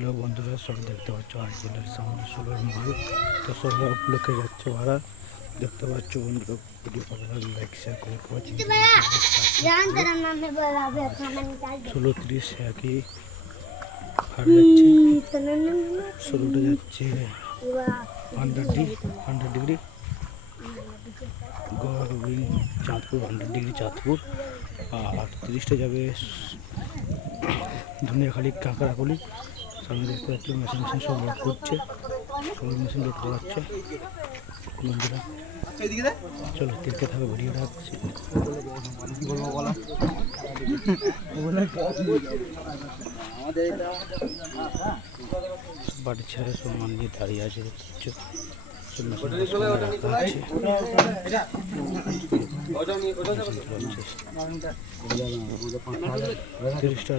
Hello বন্ধুরা সব দেখতে পাচ্ছ আর্জেন্টের সামনে ষোলোর মাল। তো সব উপলক্ষে যাচ্ছে ভাড়া। দেখতে পাচ্ছ বন্ধুরা ভিডিও ভালো লাইক শেয়ার করে। পাচ্ছি ষোলো তিরিশ একই ষোলোটা যাচ্ছে হান্ড্রেড ডিগ্রি হান্ড্রেড ডিগ্রি গড় উইং চাঁদপুর হান্ড্রেড ডিগ্রি চাঁদপুর। আর তিরিশটা যাবে ধনিয়াখালী কাঁকড়াগুলি সামনে দেখতে পাচ্ছি মেশিন মেশিন সব লোড করছে। সব মেশিন লোড করাচ্ছে। বন্ধুরা, চলো দেখতে থাকো ভিডিও রাখছি বাড়ির ছেড়ে সব দিয়ে দাঁড়িয়ে আছে, দেখতে তিরিশটা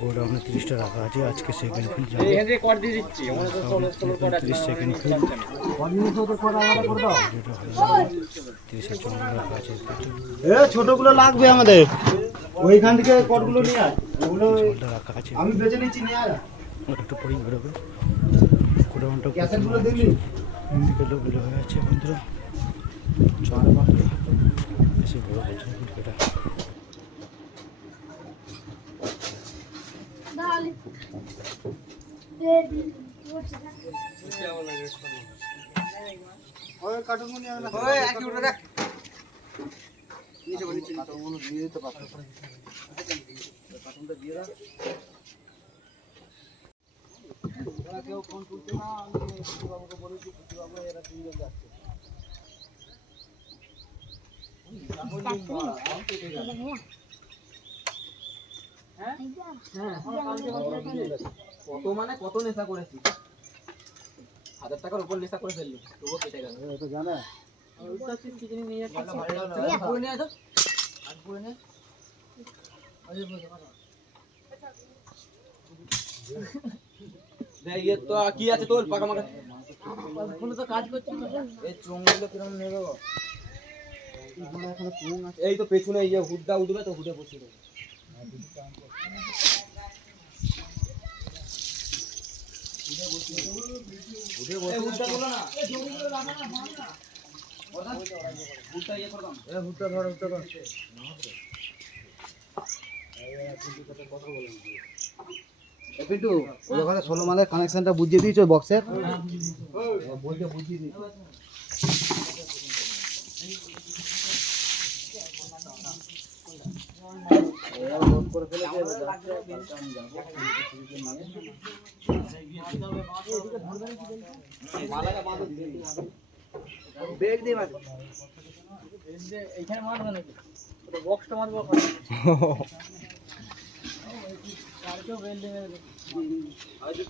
গোডাউনে তিরিশটা রাখা আছে আজকে সেকেন্ড আছে ছোটগুলো লাগবে আমাদের। ওইখান থেকে কটগুলো নিয়ে আয়। ওগুলো রাখা আছে আমি বেছে নিচ্ছি, নিয়ে আয়। একটু পরেই বেরোবে। গোডাউনটা বেলো বেলো হয়ে আছে বন্ধুরা। চল বন্ধুরা বেশি বড় বলছে এটা। কার্টুন নিয়ে আয় না। ওই একই আচ্ছা, দিয়ে দিতে পারতো কার্টুনটা দিয়ে রাখ কেউ ফোন তুলছে না আমি বাবুকে বলেছি বাবু এরা তিনজন যাচ্ছে। কত মানে কত নেশা করেছি? হাজার টাকার উপর নেশা করে ফেললি তবুও কেটে গেল। জানে। পুরো নিয়ে আসো আর পুরো নিয়ে দেখ ইয়ে তো কি আছে তোর পাকা মাকা তো কাজ করছিস এই চুংগুলো কীরকম নেবে এই তো পেছনে এই যে হুডটা উঠবে তো হুডে দেবো এই হুডটা পিন্টু ওখানে ষোলো মালের কানেকশনটা বুঝিয়ে দিয়েছ বক্সের বলতে বুঝিয়ে দিয়েছ বেগ দিয়ে এইখানে মারবে নাকি? বক্সটা মারবো क्यों वेल्डिंग है आज